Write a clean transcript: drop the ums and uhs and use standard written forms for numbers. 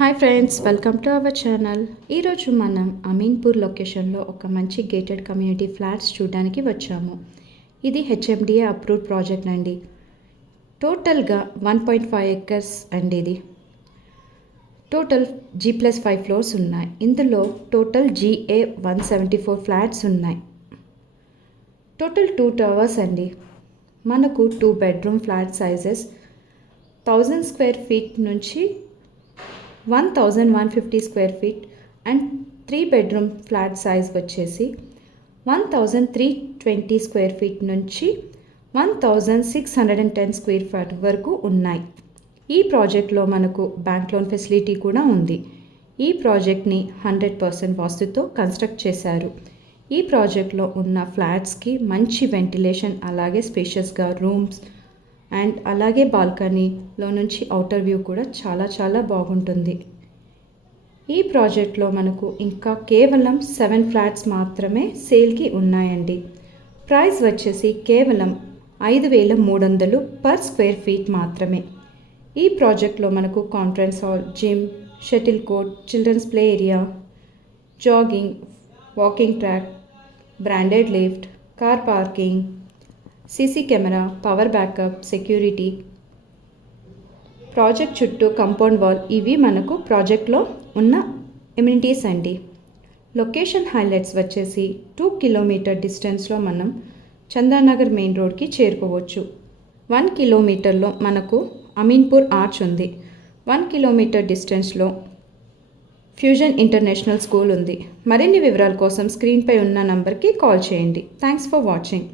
Hi friends, welcome to our channel. ఈరోజు మనం అమీన్పూర్ లొకేషన్లో ఒక మంచి గేటెడ్ కమ్యూనిటీ ఫ్లాట్స్ చూడడానికి వచ్చాము. ఇది హెచ్ఎండిఏ అప్రూవ్డ్ ప్రాజెక్ట్ అండి. టోటల్గా 1.5 acres అండి. ఇది టోటల్ G+5 ఫ్లోర్స్ ఉన్నాయి. ఇందులో టోటల్ GA 174 ఫ్లాట్స్ ఉన్నాయి. టోటల్ 2 టవర్స్ అండి. మనకు 2 bedroom flat sizes 1000 square feet నుంచి 1150 square feet and 3 bedroom flat size వచ్చేసి 1320 స్క్వేర్ ఫీట్ నుంచి 1610 స్క్వేర్ ఫీట్ వరకు ఉన్నాయి. ఈ ప్రాజెక్ట్లో మనకు బ్యాంక్ లోన్ ఫెసిలిటీ కూడా ఉంది. ఈ ప్రాజెక్ట్ని 100% వాస్తుతో కన్స్ట్రక్ట్ చేశారు. ఈ ప్రాజెక్ట్లో ఉన్న ఫ్లాట్స్కి మంచి వెంటిలేషన్, అలాగే స్పేషియస్గా రూమ్స్ అండ్ అలాగే బాల్కనీలో నుంచి అవుటర్ వ్యూ కూడా చాలా బాగుంటుంది. ఈ ప్రాజెక్ట్లో మనకు ఇంకా కేవలం 7 ఫ్లాట్స్ మాత్రమే సేల్కి ఉన్నాయండి. ప్రైస్ వచ్చేసి కేవలం 5300 పర్ స్క్వేర్ ఫీట్ మాత్రమే. ఈ ప్రాజెక్ట్లో మనకు conference hall, gym, shuttle court, children's play area, jogging, walking track, branded lift, car parking, CC camera, power backup, security, project చుట్టూ కంపౌండ్ వాల్, ఇవి మనకు ప్రాజెక్ట్లో ఉన్న ఎమ్యూనిటీస్ అండి. లొకేషన్ హైలైట్స్ వచ్చేసి 2 kilometer డిస్టెన్స్లో మనం చందానగర్ మెయిన్ రోడ్కి చేరుకోవచ్చు. 1 kilometerలో మనకు అమీన్పూర్ ఆర్చ్ ఉంది. 1 kilometer డిస్టెన్స్లో ఫ్యూజన్ ఇంటర్నేషనల్ స్కూల్ ఉంది. మరిన్ని వివరాల కోసం స్క్రీన్పై ఉన్న నంబర్కి కాల్ చేయండి. Thanks for watching.